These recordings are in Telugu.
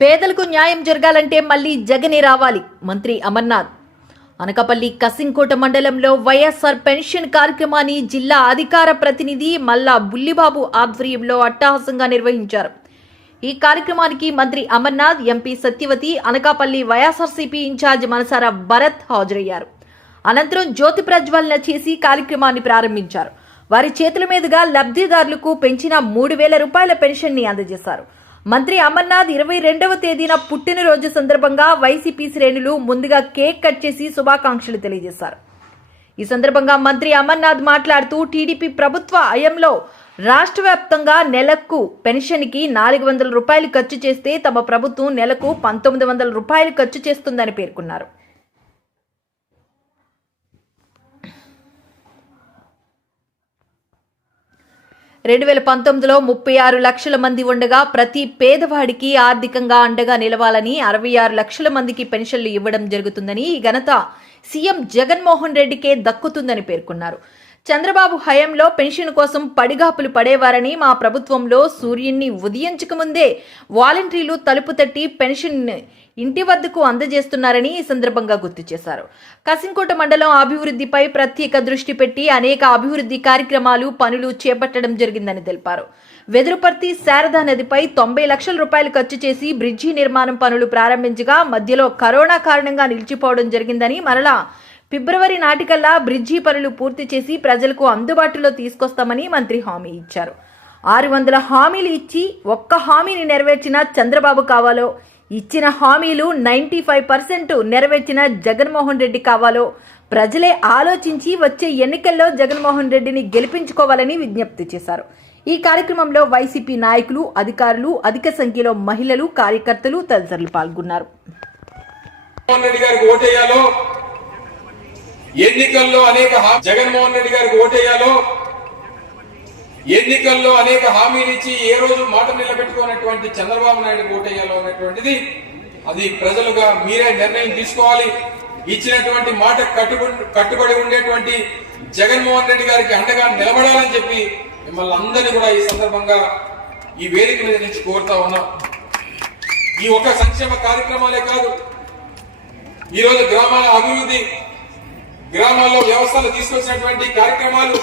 పేదలకు న్యాయం జరగాలంటే మళ్ళీ జగనే రావాలి. మంత్రి అమర్నాథ్. అనకపల్లి కసింకోట మండలంలో వైఎస్ఆర్ పెన్షన్ కార్యక్రమాన్ని జిల్లా అధికార ప్రతినిధి మల్లా బుల్లిబాబు ఆధ్వర్యంలో అట్టహాసంగా నిర్వహించారు. ఈ కార్యక్రమానికి మంత్రి Amarnath MP Satyavathi Anakapalli YSRCP in charge Manasara Bharat హాజరయ్యారు. అనంతరం జ్యోతి ప్రజ్వలన చేసి కార్యక్రమాన్ని ప్రారంభించారు. వారి చేతుల మీదుగా లబ్ధిదారులకు పెంచిన మూడు వేల రూపాయల పెన్షన్ని అందజేశారు. మంత్రి అమర్నాథ్ ఇరవై రెండవ తేదీన పుట్టినరోజు సందర్భంగా వైసీపీ శ్రేణులు ముందుగా కేక్ కట్ చేసి శుభాకాంక్షలు తెలియజేశారు. ఈ సందర్భంగా మంత్రి అమర్నాథ్ మాట్లాడుతూ టీడీపీ ప్రభుత్వ హయంలో రాష్ట్ర వ్యాప్తంగా నెలకు పెన్షన్కి నాలుగు వందల రూపాయలు ఖర్చు చేస్తే తమ ప్రభుత్వం నెలకు పంతొమ్మిది వందల రూపాయలు ఖర్చు చేస్తుందని పేర్కొన్నారు. రెండు వేల పంతొమ్మిదిలో ముప్పై ఆరు లక్షల మంది ఉండగా ప్రతి పేదవాడికి ఆర్థికంగా అండగా నిలవాలని అరవై ఆరు లక్షల మందికి పెన్షన్లు ఇవ్వడం జరుగుతుందని ఈ ఘనత సీఎం జగన్మోహన్ రెడ్డికే దక్కుతుందని పేర్కొన్నారు. చంద్రబాబు హయాంలో పెన్షన్ కోసం పడిగాపులు పడేవారని మా ప్రభుత్వంలో సూర్యున్ని ఉదయించక ముందే వాలంటీర్లు తలుపు తట్టి పెన్షన్ ఇంటి వద్దకు అందజేస్తున్నారని ఈ సందర్భంగా గుర్తు చేశారు. కసింకోట మండలం అభివృద్ధిపై ప్రత్యేక దృష్టి పెట్టి అనేక అభివృద్ధి కార్యక్రమాలు పనులు చేపట్టడం జరిగిందని తెలిపారు. వెదురుపర్తి శారదా నదిపై తొంభై లక్షల రూపాయలు ఖర్చు చేసి బ్రిడ్జి నిర్మాణం పనులు ప్రారంభించగా మధ్యలో కరోనా కారణంగా నిలిచిపోవడం జరిగిందని మరలా ఫిబ్రవరి నాటికల్లా బ్రిడ్జి పనులు పూర్తి చేసి ప్రజలకు అందుబాటులో తీసుకొస్తామని మంత్రి హామీ ఇచ్చారు. ఆరు వందల హామీలు ఇచ్చి ఒక్క హామీని నెరవేర్చిన చంద్రబాబు కావాలో ఇచ్చిన హామీలు నైంటీ ఫైవ్ పర్సెంట్ నెరవేర్చిన జగన్మోహన్ రెడ్డి కావాలో ప్రజలే ఆలోచించి వచ్చే ఎన్నికల్లో జగన్మోహన్ రెడ్డిని గెలిపించుకోవాలని విజ్ఞప్తి చేశారు. ఈ కార్యక్రమంలో వైసీపీ నాయకులు అధికారులు అధిక సంఖ్యలో మహిళలు కార్యకర్తలు తదితరులు పాల్గొన్నారు జగన్మోహన్ రెడ్డి గారికి ఓటేయాలో ఎన్నికల్లో అనేక జగన్మోహన్ రెడ్డి గారికి ఓటేయాలో ఎన్నికల్లో అనేక హామీలు ఇచ్చి ఏ రోజు మాట నిలబెట్టుకున్నటువంటి చంద్రబాబు నాయుడు ఓటేయాలో అనేటువంటిది అది ప్రజలుగా మీరే నిర్ణయం తీసుకోవాలి. ఇచ్చినటువంటి మాట కట్టుబడి కట్టుబడి ఉండేటువంటి జగన్మోహన్ రెడ్డి గారికి అండగా నిలబడాలని చెప్పి మిమ్మల్ని అందరినీ కూడా ఈ సందర్భంగా ఈ వేదిక మీద నుంచి కోరుతా ఉన్నా. ఈ ఒక్క సంక్షేమ కార్యక్రమాలే కాదు ఈరోజు గ్రామాల అభివృద్ధి గ్రామాల్లో వ్యవస్థలు తీసుకొచ్చినటువంటి కార్యక్రమాలు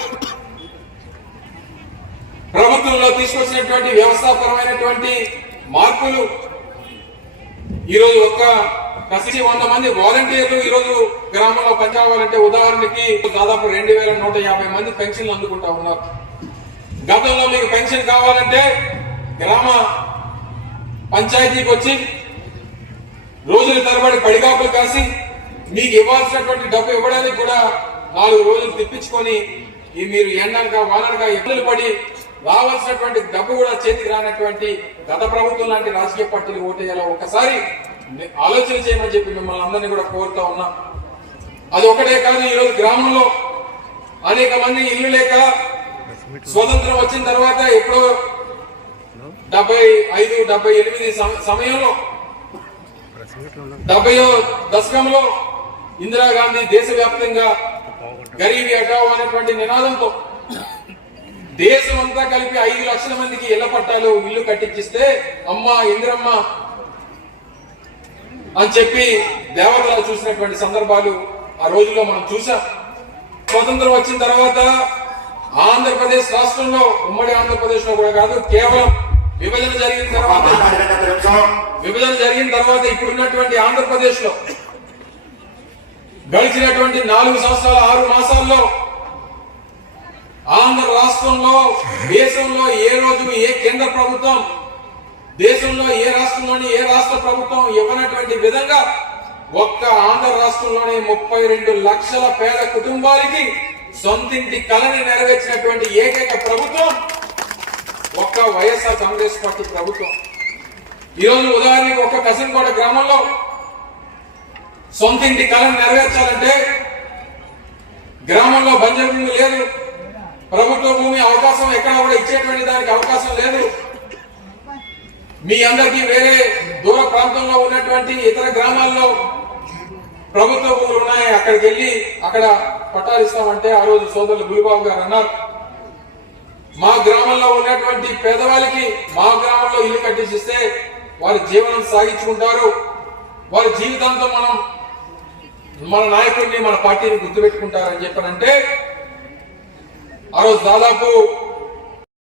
ప్రభుత్వంలో తీసుకొచ్చినటువంటి వ్యవస్థాపరమైనటువంటి మార్పులు ఈరోజు ఒక్క కసి వంద మంది వాలంటీర్లు ఈరోజు గ్రామంలో పనిచేయాలంటే ఉదాహరణకి దాదాపు రెండు వేల నూట యాభై మంది పెన్షన్లు అందుకుంటా ఉన్నారు. గతంలో మీకు పెన్షన్ కావాలంటే గ్రామ పంచాయతీకి వచ్చి రోజుల తరబడి పడిగాపులు కాసి మీకు ఇవ్వాల్సినటువంటి డబ్బు ఇవ్వడానికి కూడా నాలుగు రోజులు తెప్పించుకొని ఈ మీరు ఎండనగా వాననగా ఇబ్బందులు పడి రావాల్సినటువంటి డబ్బు కూడా చేతికి రానటువంటి గత ప్రభుత్వం లాంటి రాజకీయ పార్టీలు ఓటేయాలో? ఒకసారి ఆలోచన చేయమని చెప్పి మిమ్మల్ని అందరినీ కూడా కోరుతా ఉన్నా. అది ఒకటే కాదు ఈరోజు గ్రామంలో అనేక మంది ఇల్లు లేక స్వతంత్రం వచ్చిన తర్వాత ఎప్పుడో డెబ్బై ఐదు డెబ్బై ఎనిమిది సమ- సమయంలో డెబ్బై దశకంలో ఇందిరాగాంధీ దేశవ్యాప్తంగా గరీబీ హటావ్ అనేటువంటి నినాదంతో దేశం అంతా కలిపి ఐదు లక్షల మందికి ఇళ్ళ పట్టాలు ఇల్లు కట్టించిస్తే అమ్మ ఇందిరమ్మ అని చెప్పి దేవతలు చూసినటువంటి సందర్భాలు ఆ రోజుల్లో మనం చూసాం స్వతంత్రం వచ్చిన తర్వాత ఆంధ్రప్రదేశ్ రాష్ట్రంలో ఉమ్మడి ఆంధ్రప్రదేశ్లో కూడా కాదు కేవలం విభజన జరిగిన తర్వాత విభజన జరిగిన తర్వాత ఇప్పుడున్నటువంటి ఆంధ్రప్రదేశ్లో గడిచినటువంటి నాలుగు సంవత్సరాల ఆరు మాసాల్లో ఆంధ్ర రాష్ట్రంలో దేశంలో ఏ రోజు ఏ కేంద్ర ప్రభుత్వం దేశంలో ఏ రాష్ట్రంలోని ఏ రాష్ట్ర ప్రభుత్వం ఇవ్వనటువంటి విధంగా ఒక్క ఆంధ్ర రాష్ట్రంలోనే ముప్పై రెండు లక్షల పేద కుటుంబాలకి సొంతింటి కళని నెరవేర్చినటువంటి ఏకైక ప్రభుత్వం ఒక్క వైఎస్ఆర్ కాంగ్రెస్ పార్టీ ప్రభుత్వం. ఈరోజు ఉదాహరణకి ఒక్క కసన్కోట గ్రామంలో సొంత ఇంటి కళ నెరవేర్చాలంటే గ్రామంలో బంజరు భూమి లేదు. ప్రభుత్వ భూమి అవకాశం ఎక్కడ కూడా ఇచ్చేటువంటి దానికి అవకాశం లేదు. మీ అందరికీ వేరే దూర ప్రాంతంలో ఉన్నటువంటి ఇతర గ్రామాల్లో ప్రభుత్వ భూములు ఉన్నాయి. అక్కడికి వెళ్ళి అక్కడ పట్టాలు ఇస్తామంటే ఆ రోజు సోదరులు గురుబాబు గారు అన్నారు మా గ్రామంలో ఉన్నటువంటి పేదవాళ్ళకి మా గ్రామంలో ఇల్లు కట్టించిస్తే వారి జీవనం సాగించుకుంటారు. వారి జీవితాంతం మనం మన నాయకుడిని మన పార్టీని గుర్తుపెట్టుకుంటారని చెప్పనంటే ఆ రోజు దాదాపు